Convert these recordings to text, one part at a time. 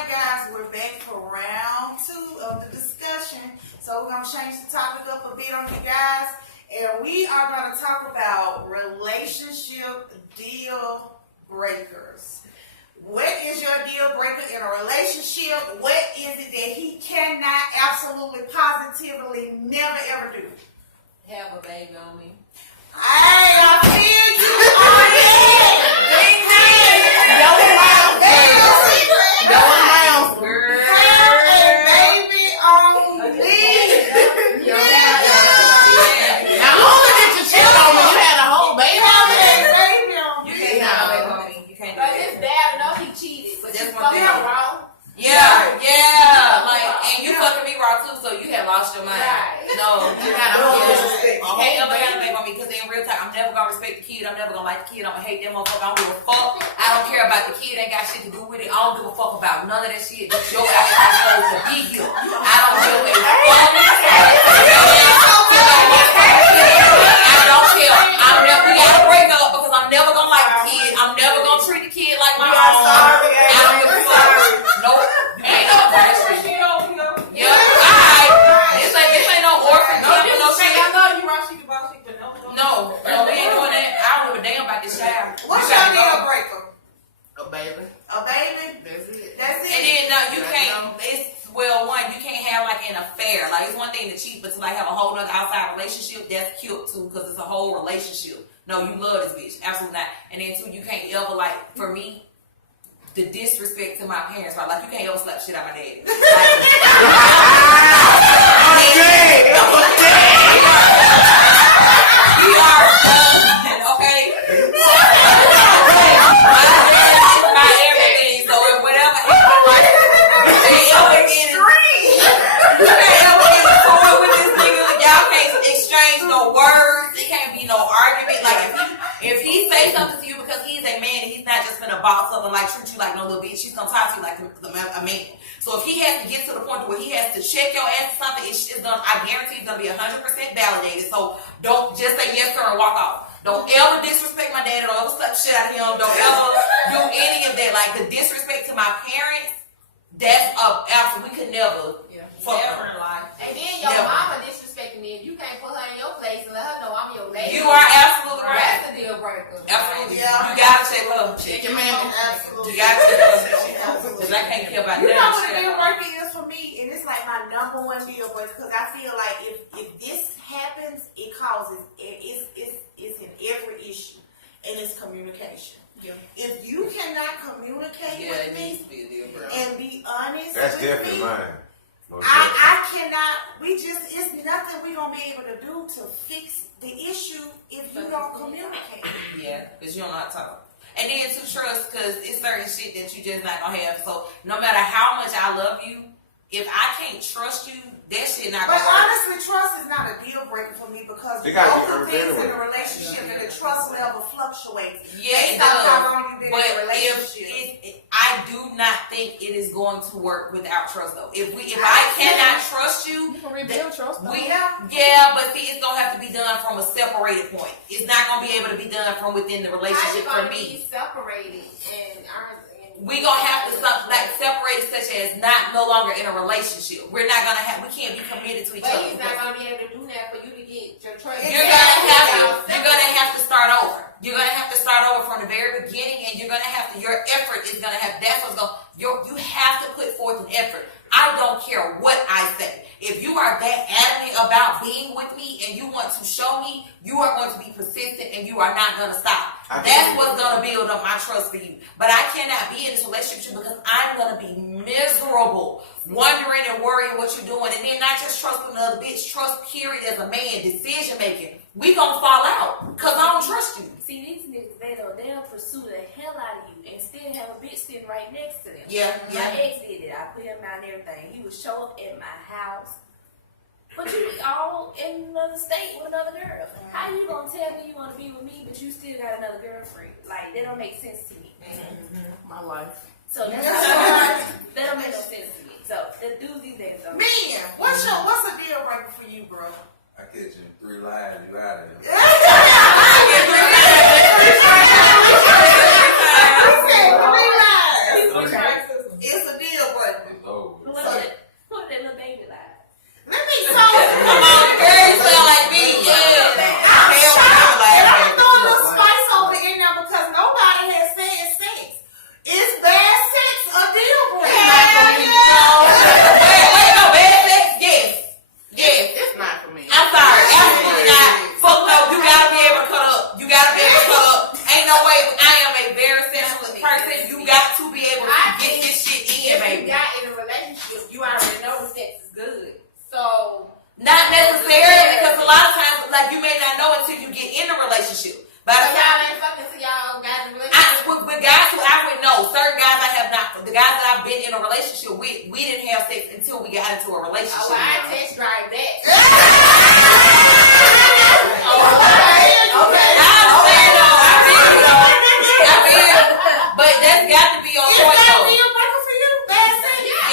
right, guys, we're back for round 2 of the discussion. So we're going to change the topic up a bit on you guys. And we are going to talk about relationship deal breakers. What is your deal breaker in a relationship? What is it that he cannot absolutely, positively, never, ever do? Have a baby on me. Hey, I feel you on it. Big name. No one round. Girl. Have a baby on me. Not only did you cheat on me, you had a whole baby on me. You can't have a baby on me. You can't do that. But it's bad enough he cheated, but That's you one fucking thing. wrong. Yeah. Like, and you fucking me raw too, so you have lost your mind. Right. No, You got a whole you can't ever have a baby on me because in real time, I'm never gonna respect the kid. I'm never gonna like the kid. I'm gonna hate that motherfucker. I don't give a fuck. I don't care about the kid. Ain't got shit to do with it. I don't give a fuck about none of that shit. That's your ass is supposed to be here. I don't give a fuck. I don't care. We gotta break up because I'm never gonna like the kid. I'm never gonna treat the kid like my own. I don't give a fuck. Nope. You ain't never do that shit. Yeah, alright. This ain't no orphan kid or no shit. I know you right, she can buy shit, but No, we ain't doing that. I don't give a damn about this child. What's You your gotta deal go. breaker? A baby. A baby? That's it. That's it. And then no, you can't. One, you can't have like an affair. Like it's one thing to cheat, but to like have a whole other outside relationship, that's cute too, because it's a whole relationship. No, you love this bitch, absolutely not. And then two, you can't ever like, for me, the disrespect to my parents, right? Like you can't ever slap shit out my daddy. We are done, okay? My dad is not everything, so if whatever happens, like, you can't ever get into it with this nigga. Y'all can't exchange no words. It can't be no argument. Like, if he say something to you because he's a man and he's not just gonna boss up and like treat you like no little bitch, he's gonna talk to you like a man. So if he has to get to the point where he has to check your ass or something, it's gonna, I guarantee it's gonna be 100% validated. So don't just say yes sir and walk off. Don't ever disrespect my dad. Don't ever slap shit out of him. Don't ever do any of that. Like the disrespect to my parents, that's absolutely, we could never fuck never her. in life. And then your Never. mama disrespecting me. If you can't put her in your place and let her know I'm your lady. You are absolutely right. That's a deal breaker. Absolutely. Yeah. You gotta check her. Check your man. Absolutely. You gotta check her. Because I can't care about You know that what a shit. deal breaker is for me, and it's like my number one deal breaker because I feel like if this happens, it causes it's in every issue, and it's communication. Yeah. If you cannot communicate with it me needs to be a deal breaker. and be honest That's with definitely me, mine. I cannot. It's nothing we're gonna be able to do to fix the issue if you don't communicate. Yeah, because you don't know how to talk. And then to trust, because it's certain shit that you just not gonna have. So no matter how much I love you, if I can't trust you, that shit not But gonna work. honestly, trust is not a deal breaker for me because You gotta both of be things in anyway. a relationship and the trust level fluctuates. Yeah, Based it on does. how long you've been But in a if relationship. I do not think it is going to work without trust, though. If I cannot trust you, You can rebuild trust. yeah, but see, it's gonna have to be done from a separated point. It's not gonna be able to be done from within the relationship for me. Separated and We gonna have to separate such as no longer in a relationship. We can't be committed to each But other. he's not gonna be able to do that for you to get your trust. You're gonna have to start over. You're gonna have to start over from the very beginning, and your effort is gonna have. That's what's going. You have to put forth an effort. I don't care what I say. If you are that adamant about being with me and you want to show me, you are going to be persistent and you are not going to stop. That's what's going to build up my trust for you. But I cannot be in this relationship because I'm going to be miserable, wondering and worrying what you're doing. And then not just trusting another bitch, trust period as a man, decision making. We going to fall out because I don't trust you. See, these niggas, they'll pursue the hell out of you and still have a bitch sitting right next to them. Yeah. My ex did it. I put him out and everything. He would show up at my house. But you be all in another state with another girl. How you gonna tell me you wanna be with me, but you still got another girlfriend? Like, that don't make sense to me. My life. So that's that don't make no sense to me. So the dudes these days don't. Man, what's a deal breaker for you, bro? I catch you in 3 lives, you out of here. It's a deal the guys that I've been in a relationship with, we didn't have sex until we got into a relationship. Oh, I test drive that. Okay. I understand though. I feel, but that's got to be on point though.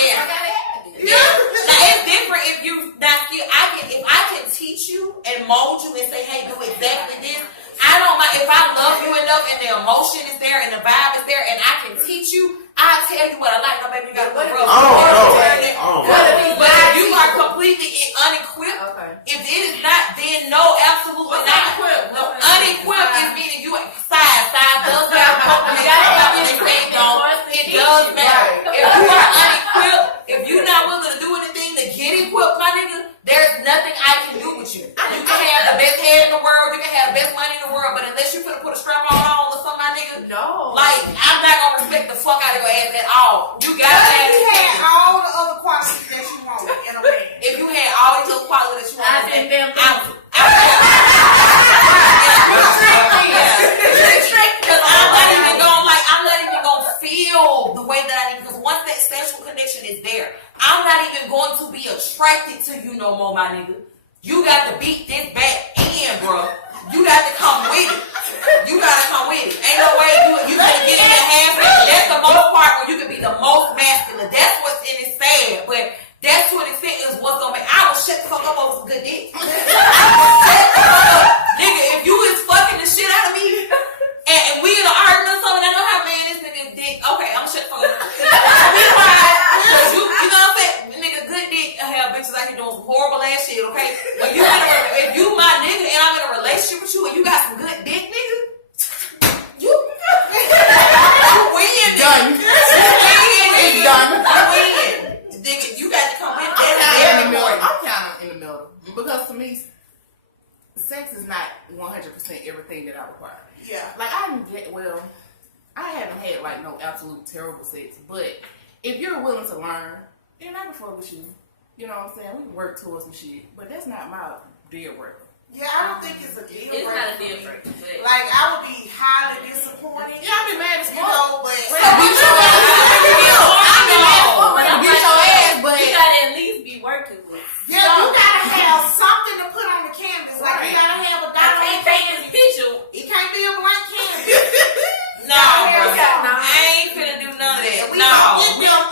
Yeah. Now it's different if you not skilled. If I can teach you and mold you and say, hey, do exactly this. I don't mind if I love you enough and the emotion is there and the vibe is there and I can teach you. I'll tell you what I like. No, baby, you got to put rough. But if you are completely unequipped, if it is not, then no, absolutely not. No, unequipped is meaning you size does matter. It does matter. If you are unequipped, if you're not willing to do anything to get equipped, my nigga, there's nothing I can do with you. You can have the best head in the world, you can have the best money in the world, but unless you put a strap on or something, my nigga, No. like I'm not gonna respect the fuck out of your ass at all. You gotta have you had all the other qualities that you wanted in a man. if you had all these other qualities that you wanted, I've been because I'm not even gonna feel the way that I need. Because once that sexual connection is there, I'm not even going to be attracted to you no more, my nigga. You got to beat this back in, bro. You got to come with it. You gotta come with it. Ain't no way you can get in your hands. That's the most part where you can be the most masculine. That's what's in it sad, but that's to an extent is what's gonna make. I will shut the fuck up over some good dick. I will shut the fuck up, nigga. If you is fucking the shit out of me, and we in an argument or something, I know how man this nigga dick. Okay, I'm gonna shut the fuck up. Be quiet. You know what I'm saying? Nigga, good dick. I have bitches out here doing some horrible ass shit. Okay, but if you my nigga and I'm in a relationship with you and you got some good dick, nigga, you win. Done. It's done. Nigga, you got to come in. I'm kind of in the middle because to me, sex is not 100% everything that I require. Yeah. Like I haven't had like no absolute terrible sex, but if you're willing to learn, then I can fuck with you. You know what I'm saying? We can work towards some shit, but that's not my deal breaker. Yeah, I don't think it's a deal breaker. It's not a deal breaker. Like, I would be highly disappointed. Yeah, I'd be mad as You fuck. know, but Beat your ass, but you gotta at least be working with. yeah, you gotta have something to put on the canvas. Like, you gotta have a I dollar on can't the take canvas. this picture. It can't be a blank canvas. No, bro. I ain't finna do none of that. We No. gonna get them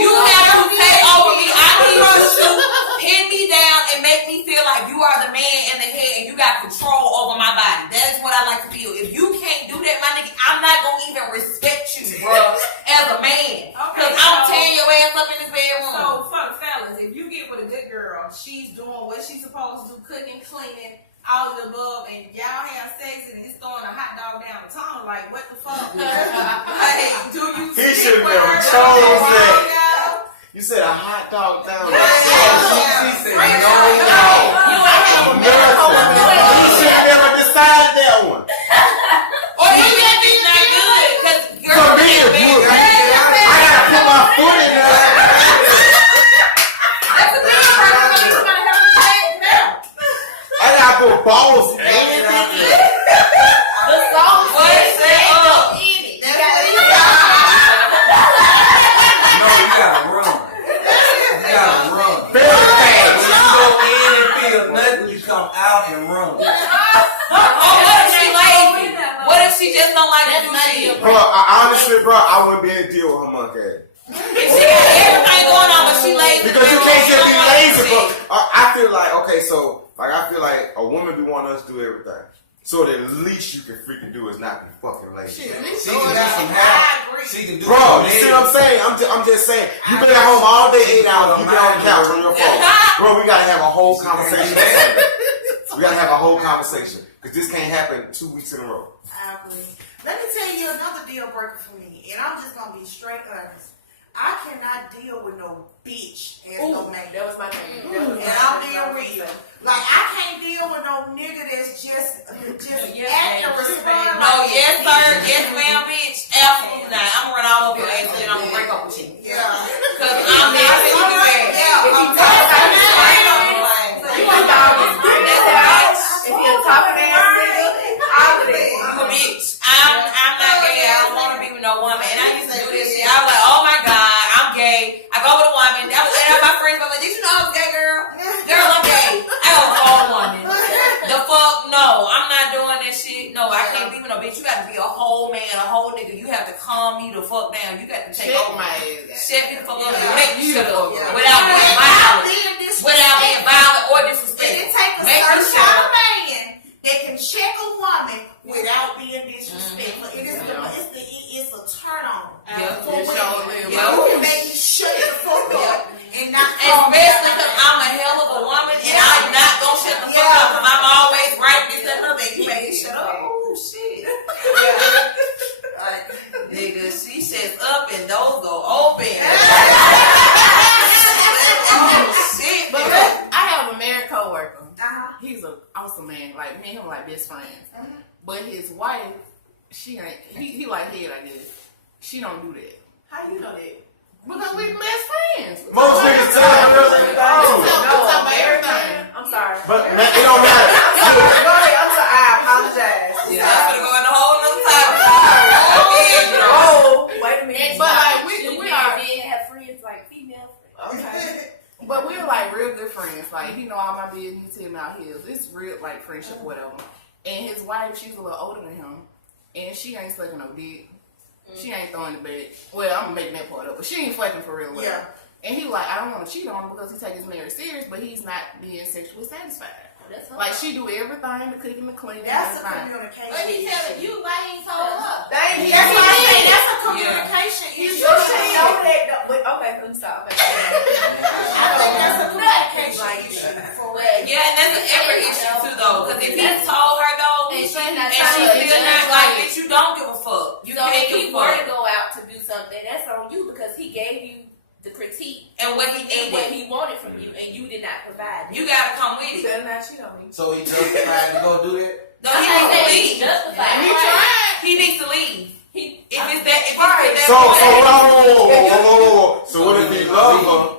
You have to take over me. I need you to pin me down and make me feel like you are the man in the head and you got control over my body. That is what I like to feel. If you can't do that, my nigga, I'm not gonna even respect you, bro, as a man. Because I'm tearing your ass up in this bedroom. So, for the fellas, if you get with a good girl, she's doing what she's supposed to do, cooking, cleaning, all of the above, and y'all have sex and he's throwing a hot dog down the tunnel, like, what the fuck? Like, do you He stick should've with never her? chose that. Yeah. You said a hot dog down Yeah. She said no. You should have never decided that one. Or even if it's not good, because you're For me, if you, I gotta put my foot in there. That's a deal breaker, but you gotta have a sex now. I gotta put balls in it. The song What? Say up. No, you gotta run. You gotta run. Very fast. When you go in and feel nothing, you come out and run. Oh, what if she lazy? What if she just don't like to do shit? Bro, honestly, bro, I wouldn't be able to deal with her monkey ass. If she got everything going on, but she lazy. Because you can't just be lazy, bro. I feel like, okay, so, like, I feel like a woman be wanting us to do everything. So the least you can freaking do is not be fucking lazy. She can got some help. She can do Bro, some you see what I'm saying? I'm just saying. You been at home all day, 8 hours. You been on the couch on your phone. Bro, we gotta have a whole conversation. We gotta have a whole conversation. Because this can't happen 2 weeks in a row. I agree. Let me tell you another deal breaker for me, and I'm just gonna be straight honest. I cannot deal with no bitch as no man. That was my name. And I'm being real. Like, I can't deal with no nigga that's just Yes, acting ma'am. respond. No, yes, sir. Yes, ma'am, bitch. Absolutely not. I'm gonna run all over your ass and I'm gonna break up with you. Yeah. Because I'm not gonna do that. If he talk about his You a dog is right. If he a talking ass nigga, all of that. You a bitch. I'm not gay. I don't want to be with no woman. And I used to do this shit. I was like, oh my God, I'm gay. I go with a woman. That was my friends. I'm like, did you know I was gay, girl? Girl, I'm gay. I go with all woman. The fuck, no, I'm not doing that shit. No, I can't be with no bitch. You got to be a whole man, a whole nigga. You have to calm me the fuck down. You got to take over. my ass. Shut me the fuck up. Make me shut up. Yeah. Without being violent. Without being violent or disrespectful. It takes a Make me certain shut kind up. of man that can check a woman without being disrespectful. It's a turn on. Yeah. For It's women. your little You can make me shut the fuck up and not Especially because I'm a hell of a woman and I'm not gonna shut the fuck up because I'm always right. This and another thing. You made me shut up. Oh shit. Nigga, she shuts up and those go open. Oh shit. But look, I have a married coworker. Uh-huh. He's an awesome man. Like me and him like best friends. But his wife, she ain't. He like head, I guess. She don't do that. How you know that? Because we best friends. Most niggas tell them girls ain't We wrong. talk about everything. I'm sorry. But man, it don't matter. Go ahead. I'm sorry. I apologize. Yeah, I'm gonna go in a whole nother topic. Oh, wait a minute. But like we are, men have friends like female friends. Okay. but we're like real good friends. Like he know all my business, he tell me all his. It's real like friendship, whatever. And his wife, she's a little older than him, and she ain't sucking no dick. She ain't throwing the bed. Well, I'm making that part up, but she ain't fucking for real. Yeah. And he like, I don't want to cheat on him because he takes his marriage serious, but he's not being sexually satisfied. That's Like she do everything, the cooking, the cleaning, That's a everything. communication. But he telling you why he ain't told her. Thank you. That's what I say. That's a communication You issue. should know that. But okay, let me stop. Okay. I think that's a communication issue for real. Yeah, and that's an effort issue too, though. Because if he told her though, And and she's not she's trying to still not like, bitch, you don't give a fuck. You So can't if give he a were to fuck. go out to do something, that's on you because he gave you the critique And what he and what needed, he wanted from you, and you did not provide. you gotta come with it. Better not cheat on me. So he justified to go do that? No, he needs to leave. Justified. He tried. He needs to leave. He, If it's that, if it's Right. that So point, so what if he love her?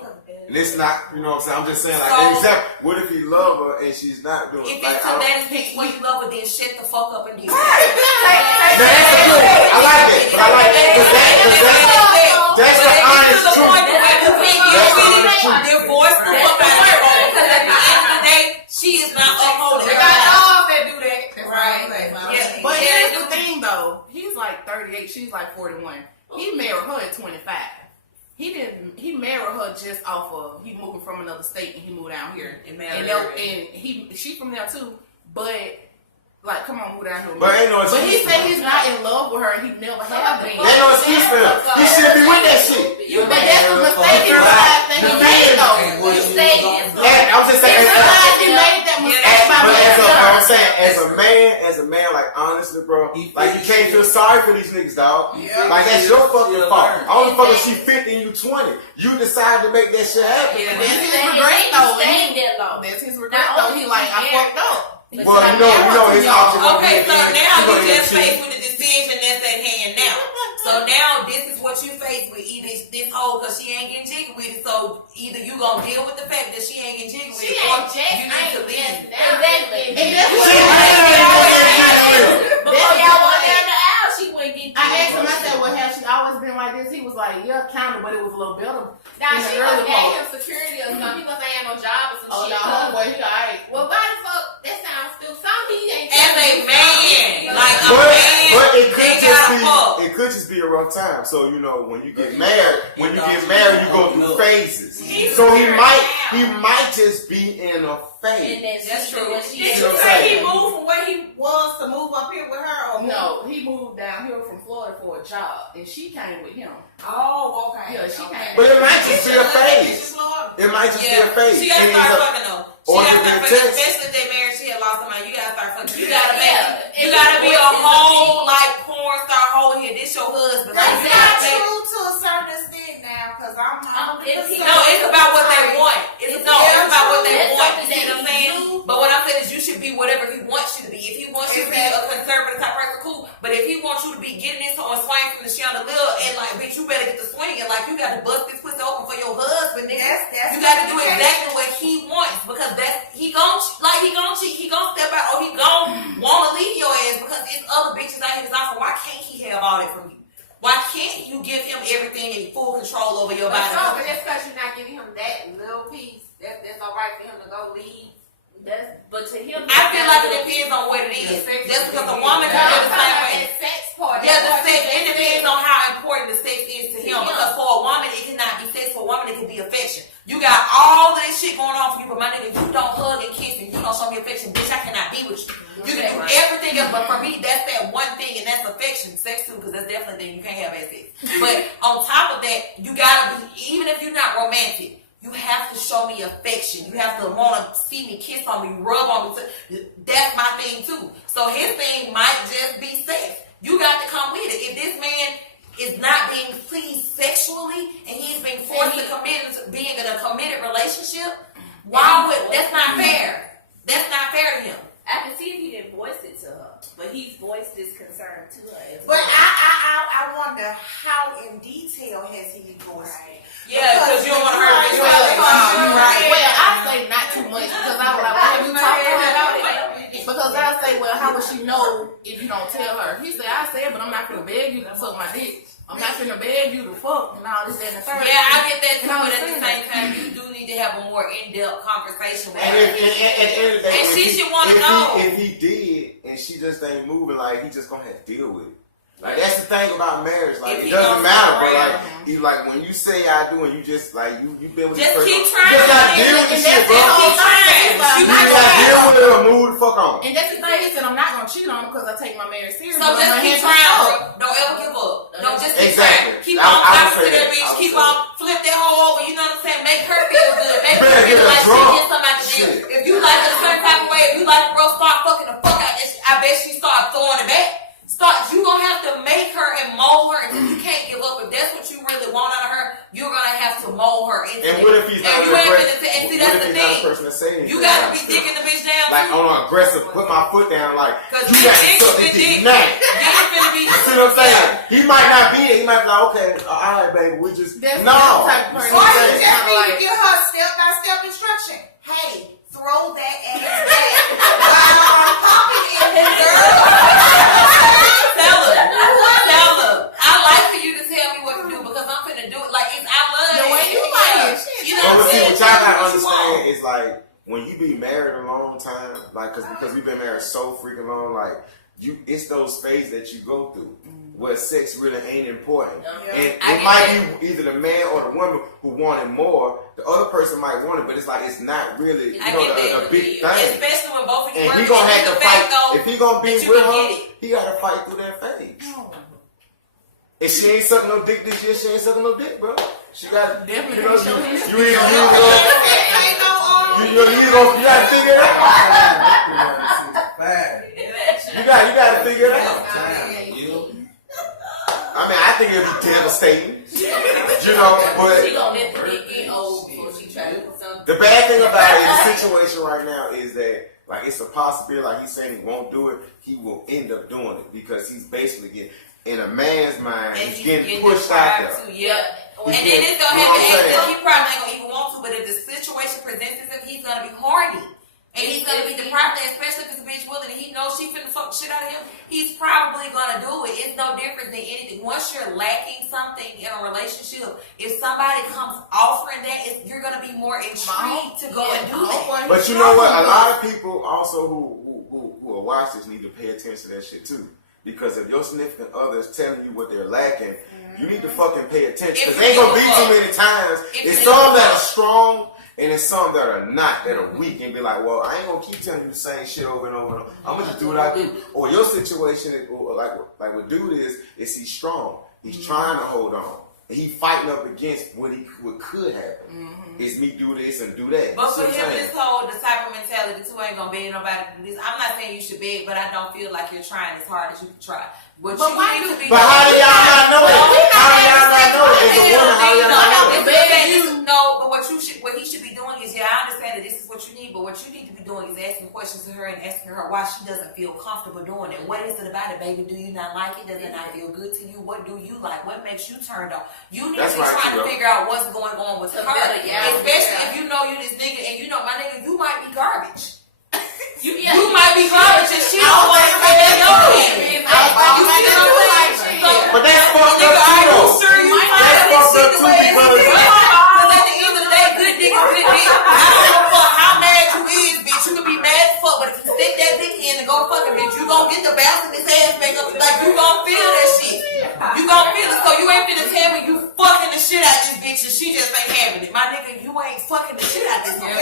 And it's not, you know what I'm saying? I'm just saying, like, So- example, what if he love her and she's not doing if it? Like, it's to that extent where you love her, then shut the fuck up and deal. I like it. But I like it. That's the honest truth. Divorce the fuck out of her. Because at the end of the day, she is not upholding They her. got dogs that do that. That's Right. right. But Yeah, here's they the do. thing though, he's like 38, she's like 41. He married her at 25. He married her just off of he moving from another state and he moved down here. And married And her. she from there too, but like come on, move down here. But ain't no But he excuse. said he's not in love with her and he never have been. Ain't no excuse for him. He shouldn't be with that shit. But that's a mistake he made though. What You you say was it's gonna do? And I'm just saying, Sometimes he made that mistake by but I'm marrying saying, as a man, like honestly, bro, like you can't feel sorry for these niggas, dog. Yeah. Like that's your fucking She'll fault. learn. Only fucking she 50 and you 20. You decided to make that shit happen. Yeah, That's his Staying regret though. that long. That's his regret though. He like I fucked up. He Well, said, I you know married his her option. too young. Okay, so now You you gonna just get faced with the decision that's at hand now. So now this is what you face with either this whole because she ain't getting jiggy with it. So either you gonna deal with the fact that she ain't getting jiggy with She it, or ain't just you need to leave. Exactly. And that's what Before y'all went down the aisle, she wouldn't get. I asked him, I said, well, has she always been like this? He was like, yeah, kind of, but it was a little better. Now in the she early must gave part. him security or something. He must ain't had no job or some Oh, shit. no, homeboy, he alright. Well, why the fuck? That sounds stupid. Some he ain't. As a man, like a But man, it could ain't just gotta be fuck. it could just be a rough time. So you know when you get married, you go through phases. So he might just be in a phase. And then That's she- true. when she- Did you say he moved from where he was to move up here with her? Or No, he moved down here from Florida for a job, and she came with him. Oh, okay. Yeah, she okay. came. But it might just be a phase. It might just be a phase. She gotta And start he's a- fucking though. She or gotta you start can fucking, text. especially if they married. She had lost somebody. You gotta start fucking. You gotta Yeah. make. You gotta be a whole like porn star hole here. This your husband. Like, That's you not gotta make. true to a certain extent now, because I'm If he- No, it's about what they want. It's about what they That's want. something You see what I'm that he saying? do. But what I'm saying is you should be whatever he wants you to be. If he wants you to be a conservative type person, cool. But if he wants you to be getting into and swing from the chandelier and like, bitch, you better get the swinging. Like you got to bust this pussy open for your husband, nigga. That's You got to do exactly what he wants because he gon' cheat, he gon' step out, or he gon' wanna leave your ass because it's other bitches out here that's offering. Why can't he have all that from you? Why can't you give him everything and full control over your But body. so, just because you're not giving him that little piece, that's all right for him to go lead. But to him, I feel like it depends on what it is. Just because a woman can feel the same way. Sex part. Yeah, the sex, it depends on how important the sex is to him. Because for a woman, it cannot be sex. For a woman, it can be affection. You got all of this shit going on for you, but my nigga, you don't hug and kiss and you don't show me affection. Bitch, I cannot be with you. You can do everything else, but for me, that's that one thing, and that's affection. Sex too, because that's definitely a thing you can't have as sex. But on top of that, you gotta be, even if you're not romantic, you have to show me affection. You have to want to see me, kiss on me, rub on me. That's my thing too. So his thing might just be sex. You got to come with it. If this man is not being pleased sexually and he's being forced to commit to being in a committed relationship, why would that's not fair? That's not fair to him. I can see if he didn't voice it to her, but he's voiced his concern to her. As But well. I wonder how in detail has he voiced it? Yeah, because you don't want to hurt his feelings. Well, I say not too much because I was like, why have you talked to her about it? Because I say, well, how would she know if you don't tell her? He said, I said, but I'm not gonna beg you to suck my dick. I'm not gonna beg you to fuck and all this, that, and the third. Yeah, I get that too, but at the same time, you do need to have a more in-depth conversation with her. And she should want to know. If he did and she just ain't moving, like he just gonna have to deal with it. Like that's the thing about marriage. Like If it he doesn't goes matter, but around. like he like when you say I do and you just like you been with Just this person. keep trying. You just gotta deal with And this shit, that's bro. the whole thing. You You gotta deal with it or move the fuck on. And that's the thing. He said, I'm not gonna cheat on him because I take my marriage serious. So but just I'm keep gonna trying, have bro. to Don't ever give up. Don't just keep Exactly. trying. Keep I on would talking say to that that. bitch. I would Keep say on flip that hoe over. You know what I'm saying? Make her feel good. Make her better feel get her like she drunk. get something out the deal. Shit. If you like it a certain type of way, if you like bro, start fucking the fuck out. I bet she start throwing it back. You gonna have to make her and mold her until you can't give up. If that's what you really want out of her, you're gonna have to mold her into And it. what if he's not And you ain't aggressive? finna and see What that's if the he's not a thing. person that say anything? You gotta be dicking the bitch down. Like too. on aggressive, put my foot down. Like 'Cause you big got dick to is suck big this dick. dick now. You ain't finna be. You see what I'm saying? He might not be it. He might be like, okay, all right, baby, we just That's no. the type of person Or that you is just kinda need to like, give her step-by-step instruction. Hey, throw that ass back. While I'm popping in this girl. Tell her. I like for you to tell me what to do because I'm finna do it. Like I love The it. way you like it, shit. You know Well, what I'm see, saying? what y'all gotta What you want. understand is like when you be married a long time, like because we've been married so freaking long, like it's those phases that you go through where sex really ain't important, Yeah. and I it get might that. be either the man or the woman who wanted more. The other person might want it, but it's like it's not really I get that. a big thing. Especially when both of you And working he gonna and have the to fact fight. though, If he gonna be that you with can her, get it. he gotta fight through that phase. If she ain't sucking no dick this year, she ain't sucking no dick, bro. She got Definitely you know, show him this you gotta figure it out. You gotta figure it out. I mean, I think it'd be devastating, you know. She But gonna let the dick get old before she try to put something. the bad thing about it, the situation right now is that like it's a possibility. Like he's saying he won't do it, he will end up doing it because he's basically getting in a man's mind. and He's getting pushed out there. too. Yeah. He's And then getting- it's gonna you know have what to I'm act saying? he probably ain't gonna even want to, but if the situation presents itself, he's gonna be horny. And he's gonna be deprived, especially if it's a bitch willing and he knows she finna fuck the shit out of him. He's probably gonna do it. It's no different than anything. Once you're lacking something in a relationship, if somebody comes offering that, you're gonna be more intrigued to go and do that. But you know what? A lot of people also who will watch this need to pay attention to that shit too. Because if your significant other is telling you what they're lacking, you need to fucking pay attention. If Because you ain't gonna be give a too fuck. many times. If It's you some give a that are fuck. strong and it's some that are not, that are weak and be like, well, I ain't gonna keep telling you the same shit over and over and over. I'm gonna just do what I do. Or your situation, like with dude is he's strong. He's trying to hold on. He fighting up against what could happen. Is me do this and do that. But See for what I'm him, saying? this whole the type of mentality too ain't gonna beg nobody to do this. I'm not saying you should beg, but I don't feel like you're trying as hard as you can try. What But you why need do- to be But how do y'all not know it? How do y'all not know it? As a woman, how y'all not know it? No, but what he should be doing is, yeah, I understand that this is what you need, but what you need to be doing is asking questions to her and asking her why she doesn't feel comfortable doing it. What is it about it, baby? Do you not like it? Does it not feel good to you? What do you like? What makes you turned on? You need That's to be right, trying to too, figure out what's going on with her. Especially if you know you this nigga and you know my nigga, you might be garbage. You might be garbage and she don't want to pay your opinion. You see what I'm saying? So But that's fucked nigga, up are too, you though. sure you That's find this fucked shit up the too, way it because- is? Because at the end of the day, good nigga, good dick. I don't give a fuck how mad you is, bitch. You can be mad as fuck, but if you stick that dick in and go fucking bitch, you gon' get the bounce in his ass back up. Like, you gon' feel that shit. You gon' feel it. So you ain't finna tell me you fucking the shit out this bitch and she just ain't having it. My nigga, you ain't fucking the shit out this bitch. I can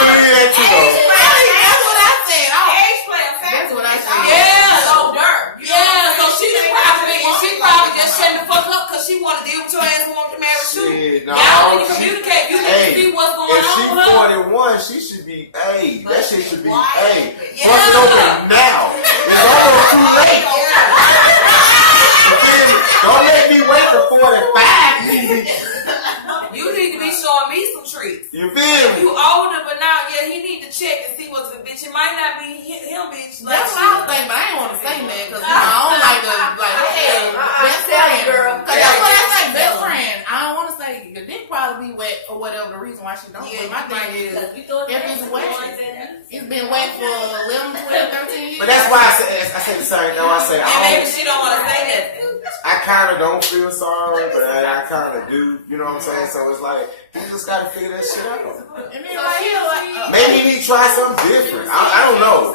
believe that too, though. That's what I said. Age play a factor. That's what I said. Yeah. So dirt. You know what I'm Yeah, so saying? she done probably, and she probably just shutting the fuck up because she want to deal with your ass and want to marry you. Shit, no, Y'all need to she- communicate. You need Hey, to see what's going If on she with her. 41, she should be, hey, that shit should be, Why? hey, Yeah. bust it open now. It's almost too late. But then, don't make me wait for 45. You need to be showing me some treats. You feel me? You older, but now, yeah, he need to check and see what's the bitch. It might not be him, bitch. Like, That's what I was thinking, but I ain't want to say that because I don't like to, hey, best friend. girl. Because that's what I say, best friend. I don't want to say your dick probably be wet or whatever the reason why she don't. Yeah, But my thing is, You throw it if it's wet, it's been wet for 11, 12, 13 years. But that's why I say the same. No, I say, and maybe oh, she don't want to say that. I kind of don't feel sorry, but I kind of do. You know what I'm saying? So it's like, you just got to figure that shit out. And then like, yeah, Maybe he need to try something different. I don't know.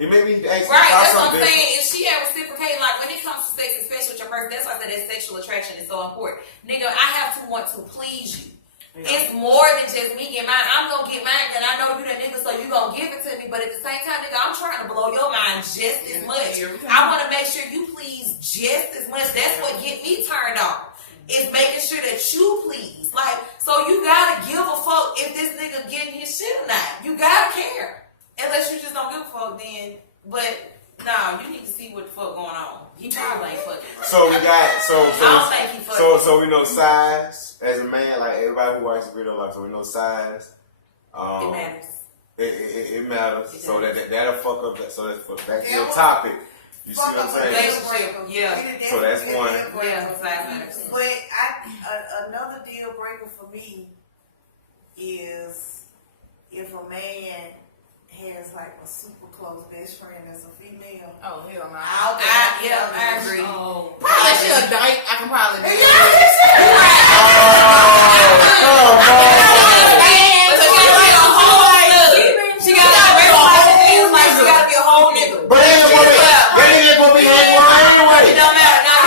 Maybe he Right, try that's what something I'm different. saying. If she ain't reciprocating, like when it comes to sex, especially with your person, that's why I said that sexual attraction is so important. Nigga, I have to want to please you. Yeah. It's more than just me getting mine. I'm gonna get mine, and I know you that nigga, so you gonna give it to me. But at the same time, nigga, I'm trying to blow your mind just as much. I want to make sure you please just as much. That's what get me turned on. Is making sure that you please. Like, so you gotta give a fuck if this nigga getting his shit or not. You gotta care. Unless you just don't give a fuck, then. But no, you need to see what the fuck going on. He probably ain't fucking. So we got I don't think he fucking. so we know size as a man, like everybody who watches video life, so we know size. It matters. It matters. It So does. that'll fuck up that. So that's back to your topic. You see what I'm saying? Relationship, yeah. So that's one. Yeah, size matters. But another deal breaker for me is if a man has like a super close best friend that's a female. oh, hell no. I agree. Probably she a dyke. I can probably do She gotta be a whole nigga. But that ain't gonna be hanging around anyway. It don't matter. Now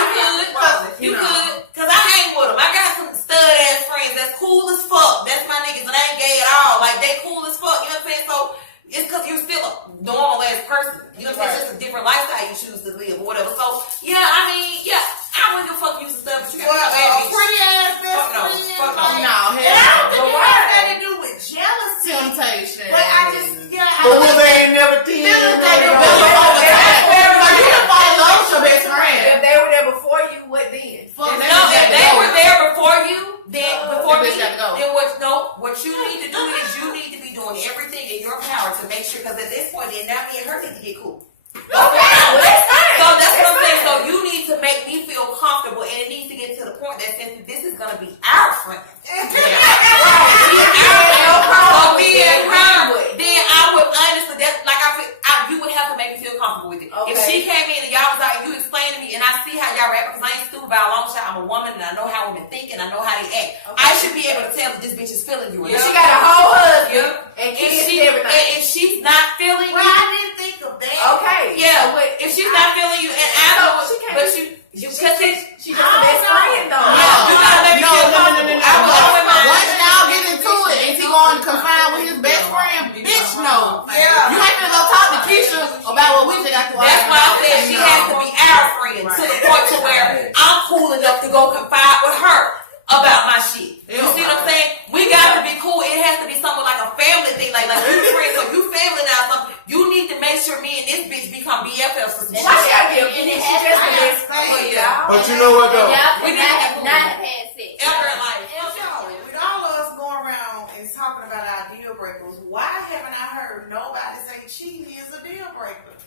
you could, cause I hang with them. I got some stud ass friends that's cool as fuck. That's my niggas, and I ain't gay at all. Like they cool as fuck. You know what I'm saying? So it's cause you're still a normal ass person. You know what I'm saying? It's just a different lifestyle you choose to live or whatever. So yeah, I mean, yeah, I wouldn't give a fuck you some stuff, but you gotta be a bad bitch. Pretty ass best Fuck no. friend. Fuck no. like- No, And I don't think hell it has nothing to do with jealousy. temptation. But I just, But when they ain't never did. If they were there before you, what then? No, if they were there before you, then before me, bitch gotta go. then what you need to do is you need to be doing everything in your power to make sure, because at this point, then now me and her need to get cool. Okay, well, that's fine. So that's what I'm saying. So you need to make me feel comfortable, and it needs to get to the point that since this is gonna be our friend, then I would honestly, that's like you would have to make me feel comfortable with it. Okay. If she came in and y'all was out, you explained to me, and I see how y'all rap, because I ain't stupid by a long shot. I'm a woman, and I know how women think, and I know how they act. Okay. I should be able to tell that this bitch is feeling you. She got a whole husband Yeah. and If kids she, and everything. if she's not feeling Well, you, I didn't think of that. Okay. yeah. So what, If she's not feeling you, and I know, she can't- but you because she just a best friend, though. yeah, you gotta make me feel comfortable. I was always Once y'all get into it, is he going to confine with his best friend? Bitch, no. Yeah. You ain't gonna go talk to Keisha about what we think I can. That's why I said she has to be our friend to the point to where I'm cool enough to go confide with her about my shit. You see what I'm saying? We got to be cool. It has to be something like a family thing. Like you friends, so you family now. Something you need to make sure me and this bitch become BFFs for some shit. Why she gotta be a bitch? She just a best friend, y'all. But you know what though? We need to have Not had sex. ever in life. With all of us going around and talking about our deal breakers, why haven't I heard nobody say cheating is a deal breaker?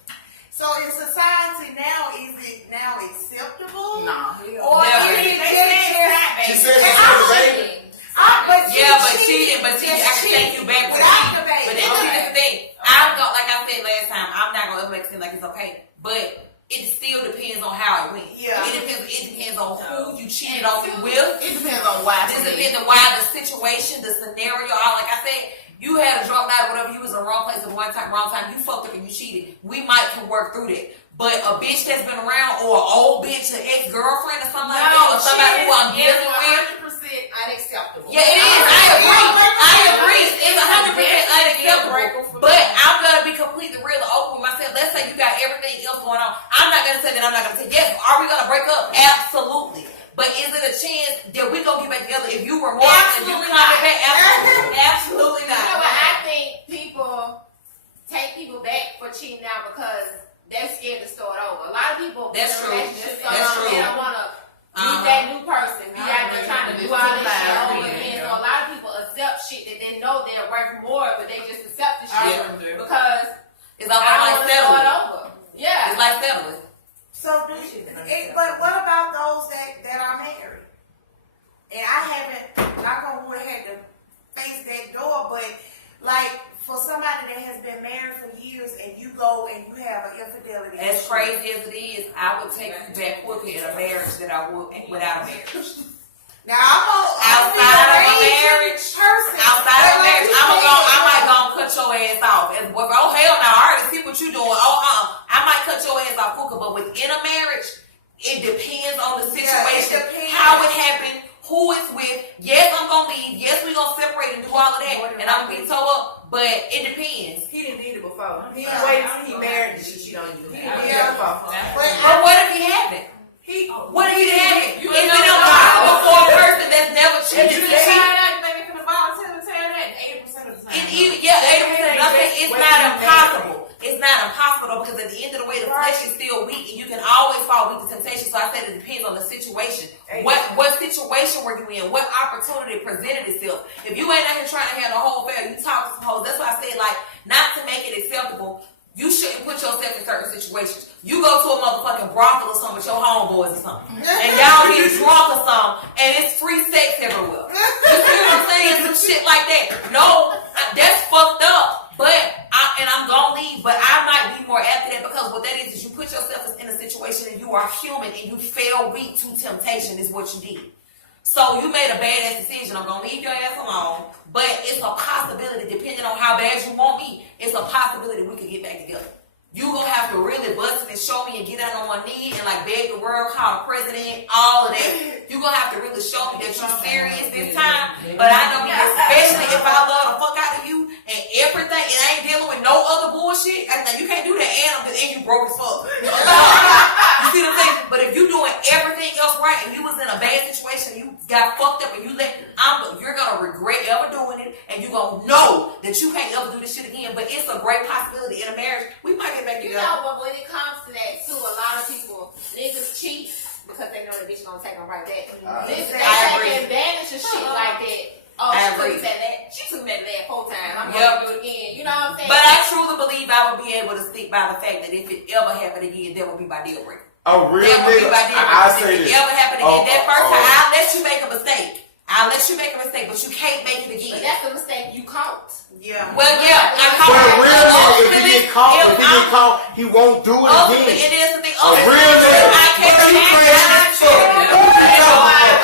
So in society now, is it now acceptable? No. Or Never. is it just She said it's for the baby. but cheating, but see, I can take you back with without the cheating. baby. But then, see, this the thing. I'm going, like I said last time, I'm not gonna ever make it seem like it's okay. But it still depends on how it went. gonna be with. It depends on why. This depends on why, the situation, the scenario. All like I said, you had a drunk night or whatever. You was in the wrong place at one time, wrong time. You fucked up and you cheated. We might can work through that. But a bitch that's been around, or an old bitch, an ex-girlfriend or something like that, or somebody who I'm dealing with. 100% unacceptable. Yeah, it is. I agree. It's 100% unacceptable. But I'm gonna be completely real and open with myself. Let's say you got everything else going on. I'm not gonna say that. I'm not gonna say yes. Are we gonna break up? Absolutely. But is it a chance that we gonna get back together if you remorse and you come back? Absolutely. Absolutely not. You know what? I think people take people back for cheating out because they're scared to start over. A lot of people That's true. That's true. They don't want to meet that new person. Be out there trying to do all this shit over again. So a lot of people accept shit that they know they're worth more, but they just accept the shit because It's I almost like want to start settling. over. Yeah. It's like settling. So, but what about those that are married? And I haven't, knock on wood, had to face that door, but like for somebody that has been married for years and you go and you have an infidelity. As crazy as it is, I would take you back quicker in a marriage than I would without a marriage. Now I'm Outside of a marriage, person. outside of marriage, I might go cut your ass off. And boy, oh hell no, I already see what you doing. I might cut your ass off quicker. But within a marriage, it depends on the situation, how it happened, who it's with. Yes, I'm gonna leave. Yes, we gonna separate and do all of that, and I'm gonna be towed up. But it depends. He didn't need it before. He waited till he married and she don't do that. But what if he haven't? What if he haven't? Is it impossible for a person that's never cheated to cheat? Yeah, 80%. It's not impossible. It's not impossible though, because at the end of the way, the flesh is still weak, and you can always fall weak to temptation. So I said it depends on the situation. What situation were you in? What opportunity presented itself? If you ain't out here trying to have the whole affair, you talk to some hoes. That's why I said, like, not to make it acceptable. You shouldn't put yourself in certain situations. You go to a motherfucking brothel or something with your homeboys or something, and y'all get drunk or something, and it's free sex everywhere. You see what I'm saying? Some shit like that. No, that's fucked up. I'm gonna leave, but I might be more after that, because what that is you put yourself in a situation and you are human and you fell weak to temptation is what you did. So you made a badass decision. I'm gonna leave your ass alone, but it's a possibility, depending on how bad you want me, it's a possibility we could get back together. You gonna have to really bust it and show me and get down on one knee and like beg the world, call the president, all of that. You gonna have to really show me that you're serious this time. But I know, especially if I love the fuck out of you and everything, and I ain't dealing with no other bullshit. I mean, you can't do that, and you broke as fuck. You see what I'm saying? But if you doing everything else right and you was in a bad situation, you got fucked up, and you're gonna regret ever doing it, and you gonna know that you can't ever do this shit again. But it's a great possibility in a marriage. We might get back You together. know, but when it comes to that too, a lot of people, niggas cheat because they know the bitch gonna take them right back. They take advantage of shit like that. Oh, she took me that 4 times. I'm gonna do it again. You know what I'm saying? But I truly believe I would be able to stick by the fact that if it ever happened again, that would be my deal breaker. A real nigga, I say this. If it ever happened again, that first time, I'll let you make a mistake. But you can't make it again. But that's the mistake you caught. Yeah. Well, yeah, I caught But a it. real nigga, if he get caught, he won't do it Ultimately, again. it is the thing. A real nigga, I can't you crazy as fuck.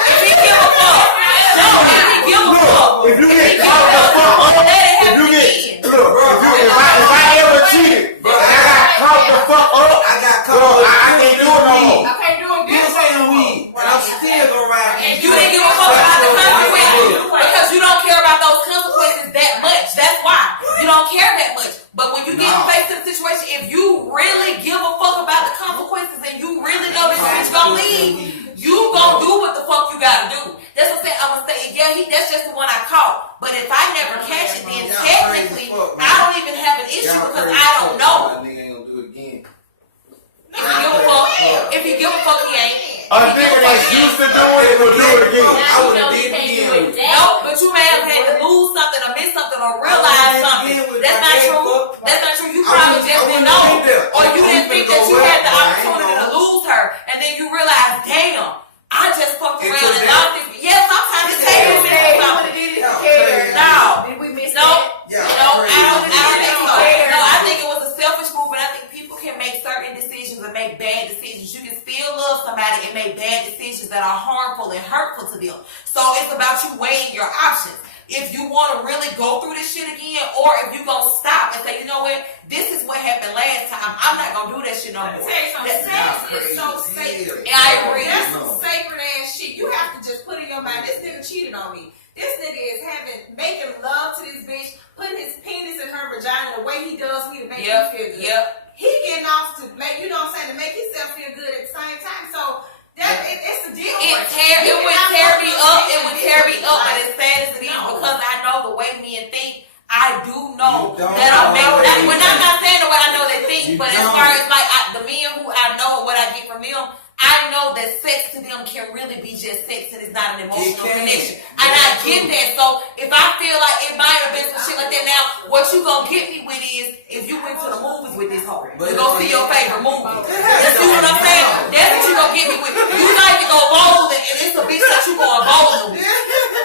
If he give a fuck. No, if he give a fuck. If you get caught the fuck up, Let it if happen you get, again. look, if I ever cheated, and I got caught the fuck up, I got bro, caught. I can't do it no more. I can't do it You good. saying weed, and I'm still gonna ride. You didn't give a fuck about the consequences because you don't care about those consequences that much. That's why you don't care that much. But when you get faced to the situation, if you really give a fuck about the consequences and you really know this bitch gonna leave, you gonna do what the fuck you gotta do. That's what I'm gonna say. Yeah, that's just the one I caught. But if I never catch it, then technically I don't even have an issue because I don't know. Nigga ain't gonna do it again. If he give a fuck, he ain't. A nigga that's used to doing it will do it again. I would have did it again. No, but you may have had to lose something or miss something or realize something. That's not true. That's not true. You probably just didn't know. Or you didn't think that you had the opportunity to lose her. And then you realize, damn, I just fucked around and lost this. Yeah, sometimes it takes you to something. No. Did we miss No. that? No, I don't think so. No, I think it was a selfish move, and I think people can make certain decisions and make bad decisions. You can still love somebody and make bad decisions decisions that are harmful and hurtful to them. So it's about you weighing your options. If you want to really go through this shit again, or if you gonna stop and say, you know what, this is what happened last time, I'm not gonna do that shit no more. Sex is so sacred. And I agree. That's some sacred ass shit. You have to just put in your mind, this nigga cheated on me. This nigga is making love to this bitch, putting his penis in her vagina the way he does me to make me feel good. He getting off to make, you know what I'm saying, to make himself feel good at the same time. So it's a deal. It would tear me up. It would tear me up, but as sad as it is, because I know the way men think. I do know that when I'm not saying the way I know they think, but as far as like the men who I know what I get from them, I know that sex to them can really be just sex and it's not an emotional connection. And I get that. So if I feel like it might have been some shit like that, now what you gonna get me with is if you went to the movies with this hoe, you go see your favorite movie. You see what I'm saying? That's what you gonna get me with. You like to go bowling and it's a bitch that you going bowling with.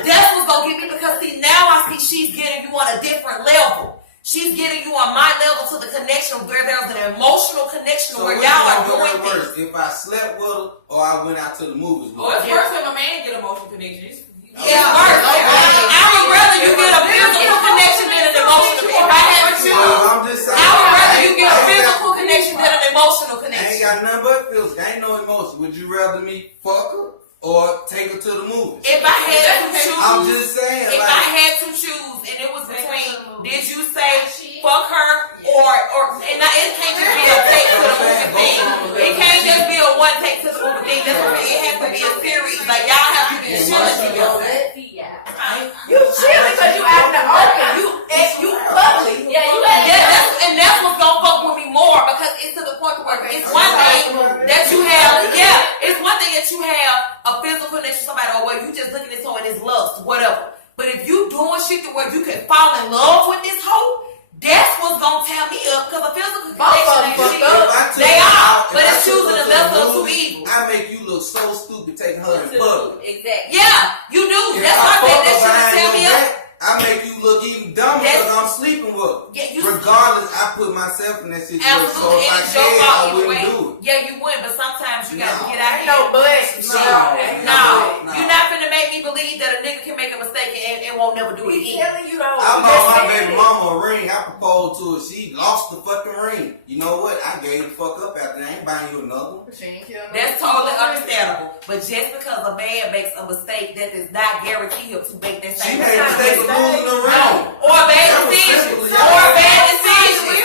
That's what's gonna get me, because see, now I see she's getting you on a different level. She's getting you on my level to the connection where there's an emotional connection where y'all are doing things. If I slept with her or I went out to the movies with her. Or it's worse when a man get emotional connection. Yeah, worse. I would rather you get a physical connection than an emotional. If I had to choose, I would rather you get a physical connection than an emotional connection. I ain't got nothing but feelings. I ain't no emotion. Would you rather me fuck her or take her to the movies? If I had to choose, I'm just saying. If I had to choose, and it was between, did you say fuck her or and it can't just be a take to the movie thing. It can't just be a one take to the movie thing. That's what it has to be a series. Like y'all have to be chilling together. You chilling because you out in the open. You public. And that's what's gonna fuck with me more, because it's to the point where it's one thing that you have. It's one thing that you have a physical connection with somebody, or where you just looking at someone as lust, whatever. But if you doing shit to where you can fall in love with this hoe, that's what's gonna tear me up, because a physical connection ain't shit. They are, but it's choosing the lesser of two evils. I make you look so stupid taking her in public. Exactly. Yeah, you do. That's why I think that shit will tear me up. I make you look even dumber because I'm sleeping with her. Yeah, regardless, I put myself in that situation. Absolutely, So if and I it's your can, fault I either wouldn't way. do it. Yeah, you would, but sometimes you gotta get out Ain't no but. No, you're not finna make me believe that a nigga can make a mistake and won't never do it again. Telling you though. I bought my baby mama a ring. I proposed to her. She lost the fucking ring. You know what? I gave the fuck up after that. I ain't buying you another one. That's totally understandable. But just because a man makes a mistake, that does not guarantee him to make that She same made a mistake. mistake of losing the ring. Or a bad decision. Or a bad decision.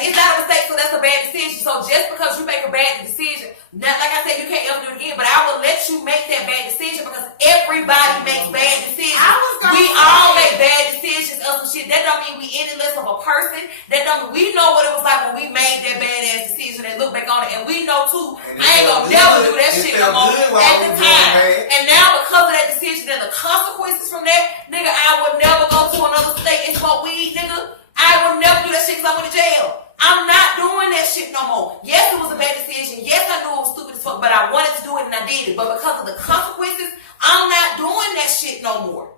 It's not a mistake, so that's a bad decision. So just because you make a bad decision, not, like I said, you can't ever do it again, but I will let you make that bad decision, because everybody makes bad decisions. We all make bad decisions of some shit. That don't mean we any less of a person. That don't mean we know what it was like when we made that bad ass decision and look back on it, and we know too, I ain't gonna never do that shit no more at the time. And now because of that decision and the consequences from that, nigga, I would never go to another state and smoke weed, nigga. I would never do that shit because I went to jail. I'm not doing that shit no more. Yes, it was a bad decision. Yes, I knew it was stupid as fuck, but I wanted to do it and I did it. But because of the consequences, I'm not doing that shit no more.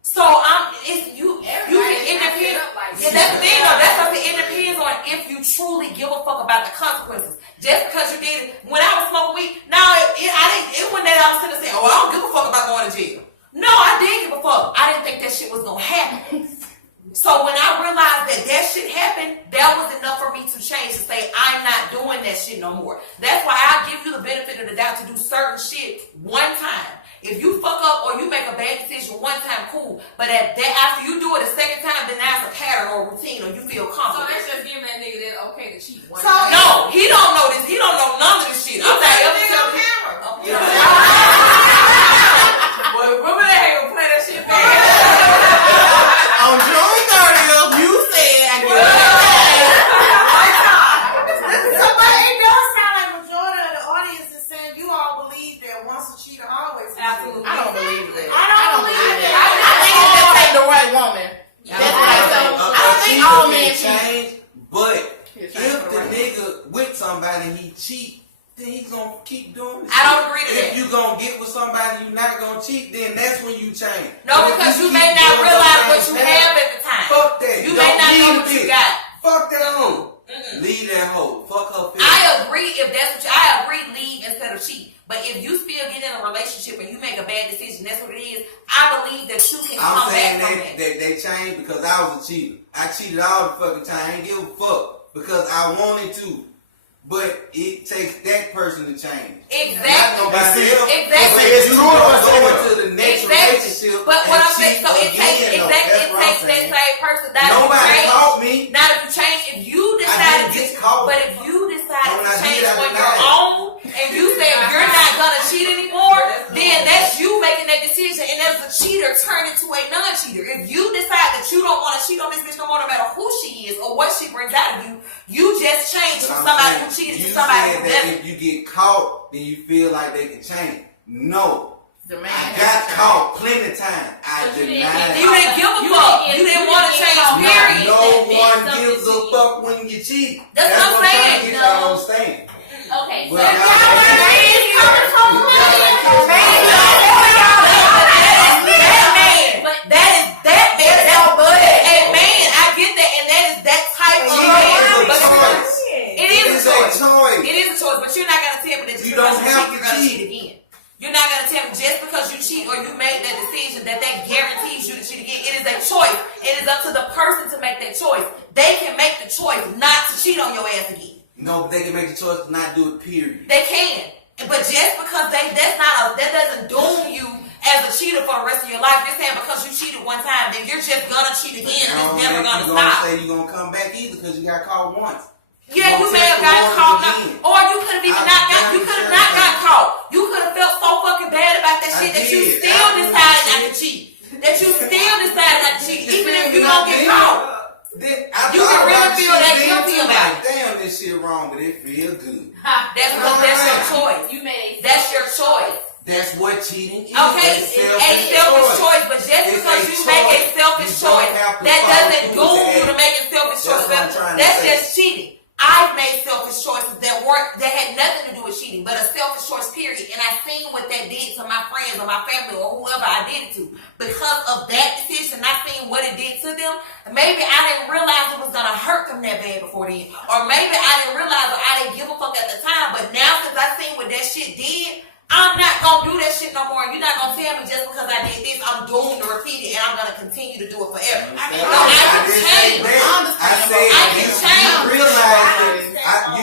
So it depends. And that's the thing though. That's what it depends on if you truly give a fuck about the consequences. Just because you did it, when I was smoking weed, it wasn't that I was sitting there saying, oh, I don't give a fuck about going to jail. No, I did give a fuck. I didn't think that shit was gonna happen. So when I realized that shit happened, that was enough for me to change, to say I'm not doing that shit no more. That's why I give you the benefit of the doubt to do certain shit one time. If you fuck up or you make a bad decision one time, cool. But after you do it a second time, then that's a pattern or a routine, or you feel comfortable. So that's just giving that nigga that okay to cheat one time. No, he don't know this. He don't know none of this shit. I'm not ever telling you. Well, remember that ain't gonna play that shit back. On June 30th, you said I get it. So, but it does sound like majority of the audience is saying you all believe that once a cheater, always a cheater. Absolutely. I don't believe that. I don't believe that. I think it's just take the right woman. That's what I say. I don't think all men cheat. But if the nigga with somebody he cheat, then he's gonna keep doing it. I don't agree to that. If you gonna get with somebody you not gonna cheat, then that's when you change. No, because you may not realize what you have at the time. Fuck that. You may not know what you got. Fuck that hoe. Leave that hoe. Fuck her. I agree if that's what I agree, leave instead of cheat. But if you still get in a relationship and you make a bad decision, that's what it is. I believe that you can come back from it. They changed because I was a cheater. I cheated all the fucking time. I ain't give a fuck because I wanted to. But it takes that person to change. Exactly. Not nobody else. Exactly. But you are going to the next relationship. But what and I'm saying, so it takes that same person. Nobody caught me. Not if you change, if you decide to caught. But if you decide to change on your own, and you say you're not gonna cheat anymore, then that's you making that decision, and as a cheater turn into a non-cheater. If you decide that you don't want to cheat on this bitch no more, no matter who she is or what she brings out of you, you just change from somebody who cheated to somebody who doesn't. If you get caught, then you feel like they can change. No. The man I got caught plenty of times. I denied. You didn't give a fuck. You didn't want to change, period. No one gives a fuck when you cheat. That's what I'm saying. I don't understand. Okay, But so it is a choice, but you're not gonna tell me that you don't have to cheat again. You're not gonna tell me just because you cheat or you made that decision that guarantees you to cheat again. It is a choice. It is up to the person to make that choice. They can make the choice not to cheat on your ass again. No, but they can make the choice to not do it, period. They can. But just because that doesn't doom you as a cheater for the rest of your life. They're saying because you cheated one time, then you're just gonna cheat again and it's never gonna stop. Say you're gonna come back either because you got caught once. Yeah, you may have gotten caught, or you could have even not got caught. You could have felt so fucking bad about that shit that you still decided not to cheat. That you still decided not to cheat, even if you don't get caught. You can really feel that guilty about it. Damn, this shit wrong, but it feel good. That's because that's your choice. That's your choice. That's what cheating is. Okay, a selfish choice, but just because you make a selfish choice, that doesn't doom you to make a selfish choice. That's just cheating. I've made selfish choices that had nothing to do with cheating, but a selfish choice, period. And I seen what that did to my friends or my family or whoever I did it to. Because of that decision, I seen what it did to them. Maybe I didn't realize it was gonna hurt them that bad before then. Or maybe I didn't realize or I didn't give a fuck at the time. But now since I seen what that shit did, I'm not gonna do that shit no more. You're not gonna tell me just because I did this, I'm doomed to repeat it and I'm gonna continue to do it forever. I mean, I can change. I can change.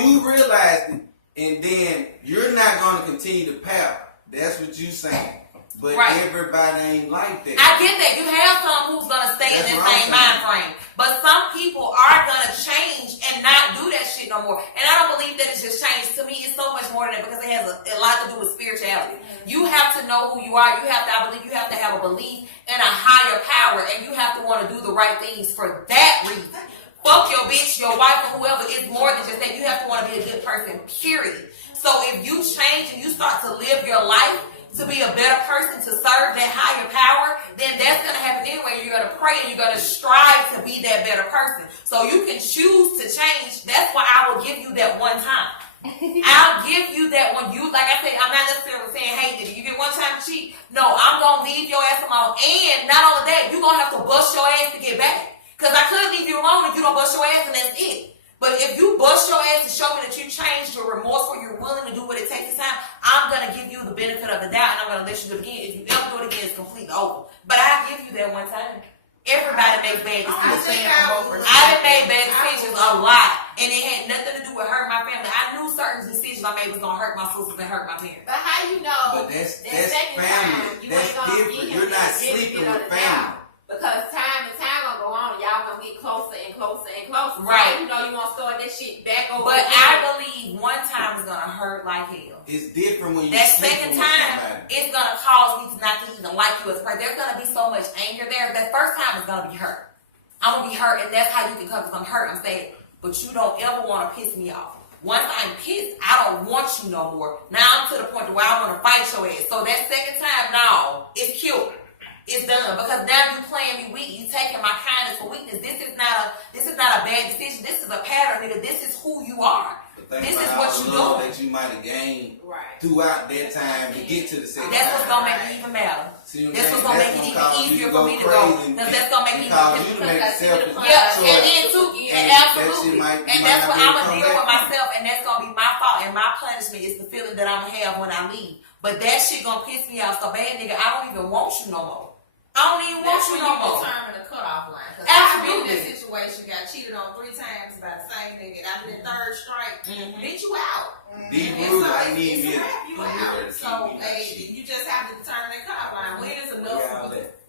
You realized it, and then you're not gonna continue to pout. That's what you saying. But everybody ain't like that. I get that. You have some who's gonna stay in that same mind frame. But some people are gonna change and not do that shit no more. And I don't believe that it's just change. To me, it's so much more than that because it has a lot to do with spirituality. You have to know who you are. I believe you have to have a belief in a higher power, and you have to want to do the right things for that reason. Fuck your bitch, your wife, or whoever. It's more than just that. You have to want to be a good person, period. So if you change and you start to live your life to be a better person, to serve that higher power, then that's going to happen anyway. You're going to pray and you're going to strive to be that better person. So you can choose to change. That's why I will give you that one time. I'll give you that one. You, like I said, I'm not necessarily saying, hey, did you get one time to cheat? No, I'm going to leave your ass alone. And not only that, you're going to have to bust your ass to get back. Because I could leave you alone if you don't bust your ass and that's it. But if you bust your ass and show me that you changed, you're remorseful, you're willing to do what it takes this time, I'm going to give you the benefit of the doubt and I'm going to let you do it again. If you ever do it again, it's completely over. But I give you that one time. Everybody makes bad decisions. I done made bad decisions a lot. And it had nothing to do with hurting my family. I knew certain decisions I made was going to hurt my sisters and hurt my parents. But how you know? But that's second family. time, you That's ain't gonna different. give him You're not the sleeping benefit of with the family. doubt. Because time and time gonna go on, y'all gonna get closer and closer and closer. Right. So you know you gonna start that shit back over. But again. I believe one time is gonna hurt like hell. It's different when you That sleeping second with time, somebody. it's gonna cause me to not to even like you as a person. There's gonna be so much anger there. That first time is gonna be hurt. I'm gonna be hurt, and that's how you can come. Because I'm hurt. I'm sad, but you don't ever want to piss me off. Once I'm pissed, I don't want you no more. Now I'm to the point where I want to fight your ass. So that second time, no, it's killed. It's done because now you playing me weak. You taking my kindness for weakness. This is not a bad decision. This is a pattern, nigga. This is who you are. think This about is all what the you love doing. that you might have gained Right. throughout that time to get to the sex. That's what's gonna make it even better. See what I'm That's saying? what's gonna make it even easier for me to go. Because that's gonna make me cause you to make a selfish Yeah, choice. and then too, And absolutely. that shit And might that's what not I'm be gonna able to deal come with back. myself, and that's gonna be my fault. And my punishment is the feeling that I'm gonna have when I leave. But that shit gonna piss me off so bad, nigga. I don't even want you no more. I don't even want That's you when no you more. determine the cutoff line. Because Absolutely. I've been in that situation, got cheated on 3 times by the same nigga. And after the third strike, bitch, you out. These And rules, so I need it's me. a wrap, you out. So hey, you just have to determine that cutoff line. When is enough?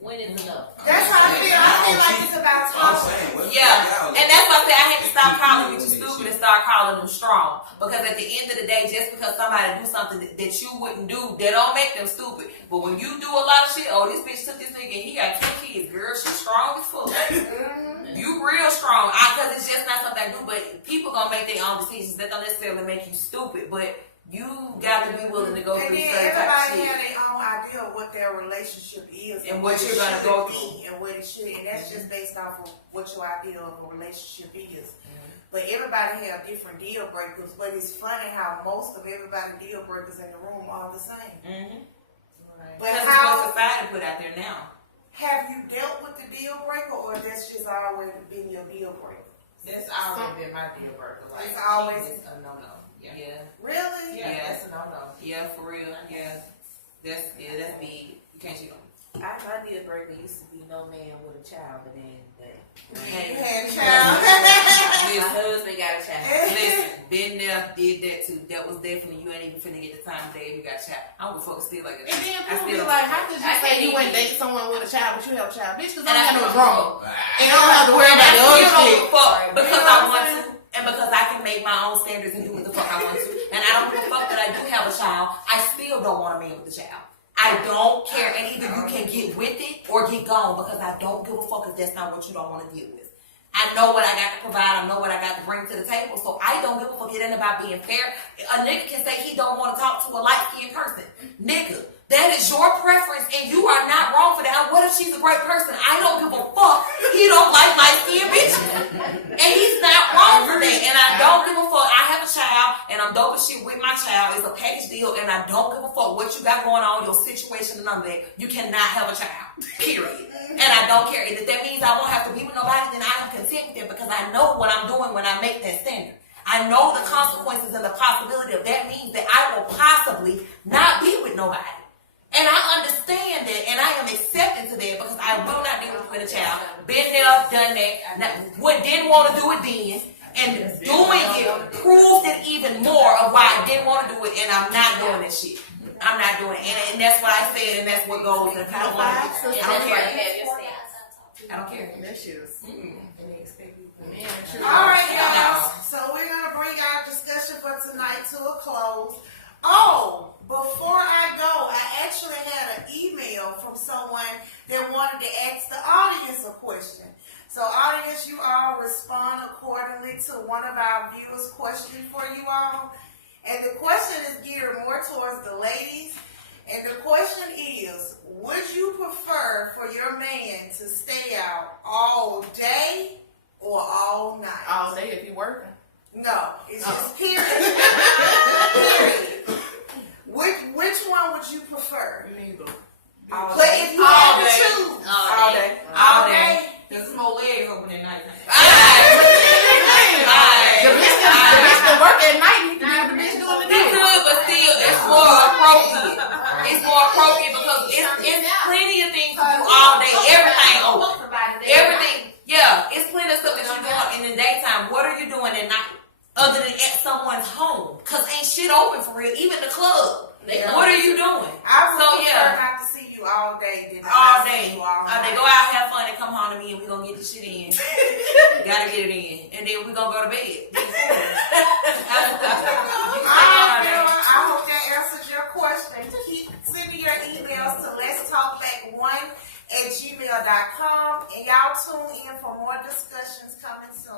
When is enough? That's how I feel. I feel like it's about I'm time. saying, well, Yeah, and that's why I said I had to stop calling you Keep stupid doing and start calling them strong. Because at the end of the day, just because somebody do something that you wouldn't do, that don't make them stupid. But when you do a lot of shit, oh, this bitch took this nigga and he got 2 kids, girl, she's strong as fuck. You real strong. Because it's just not something I do, but people gonna make their own decisions. That don't necessarily make you stupid, but you got to be willing to go And through then certain type of everybody shit. have their own idea of what their relationship is And what it you're gonna should go be through. and what it should, and that's just based off of what your idea of a relationship is. But everybody have different deal breakers. But it's funny how most of everybody's deal breakers in the room are the same. But Because it's how what society put out there now. have you dealt with the deal breaker, or that's just always been your deal breaker? That's always been my deal breaker. Like, It's always- cheating is a no-no. Yeah. Really? Yeah, Yeah. that's a no-no. Yeah, for real. Yeah. That's big. You can't cheat on me. My deal breaker used to be no man with a child, but then You had a child. my husband got a child. Listen, been there, did that too. That was definitely, you ain't even finna get the time of day if you got a child. I don't fuck still like that. And then I people be still like, how could you I say can't you wouldn't even- date someone with a child, but you have a child? Bitch, because And I I don't have no still drama. And I don't have to worry And about I the still other don't shit. give a fuck because You know I what I'm want saying? to. And because I can make my own standards and do what the fuck I want to. And I don't give a fuck that I do have a child. I still don't want a man with a child. I don't care. And either you can get with it or get gone, because I don't give a fuck if that's not what you don't want to deal with. I know what I got to provide. I know what I got to bring to the table. So I don't give a fuck. It ain't about being fair. A nigga can say he don't want to talk to a light-skinned person. Nigga, that is your preference and you are not wrong for that. What if she's a great person? I don't give a fuck. He don't like light-skinned bitches. And he's not wrong for that. And I don't give a fuck. I have a child and I'm dope as shit with my child. It's a package deal and I don't give a fuck what you got going on, your situation and none of that. You cannot have a child. Period. And I don't care. And if that means I won't have to be with nobody, then I am content with it because I know what I'm doing when I make that standard. I know the consequences and the possibility of that means that I will possibly not be with nobody. And I understand that, and I am accepting to that because I will not deal with a child. Been there, done that. Didn't want to do it then, and doing it proves it even more of why I didn't want to do it, and I'm not doing that shit. I'm not doing it, and that's what I said, and that's what goes. And if you don't want to, I don't care. I don't care. That shit is. All right, guys. So we're gonna bring our discussion for tonight to a close. Oh, before I go, I actually had an email from someone that wanted to ask the audience a question. So, audience, you all respond accordingly to one of our viewers' questions for you all. And the question is geared more towards the ladies. And the question is, would you prefer for your man to stay out all day or all night? All day if you working. No, it's just period. Period. Which one would you prefer? Neither. But if you had to choose, All day. all day. There's more legs open at night. The bitch that work at night need to be the bitch doing the He day. could, but still, it's more appropriate. It's more appropriate because it's plenty of things to do all day. Everything open. Everything. Yeah, it's plenty of stuff that you're doing in the daytime. What are you doing at night? Other than at someone's home. Because ain't shit open for real. Even the club. Yeah. What are you doing? I would So, prefer yeah. not to see you all day than All not day. see you all They night. go out, have fun, and come home to me, and we gonna get this shit in. Gotta get it in. And then we gonna go to bed. I hope that answers your question. Keep sending your emails to letstalkback1@gmail.com. And y'all tune in for more discussions coming soon.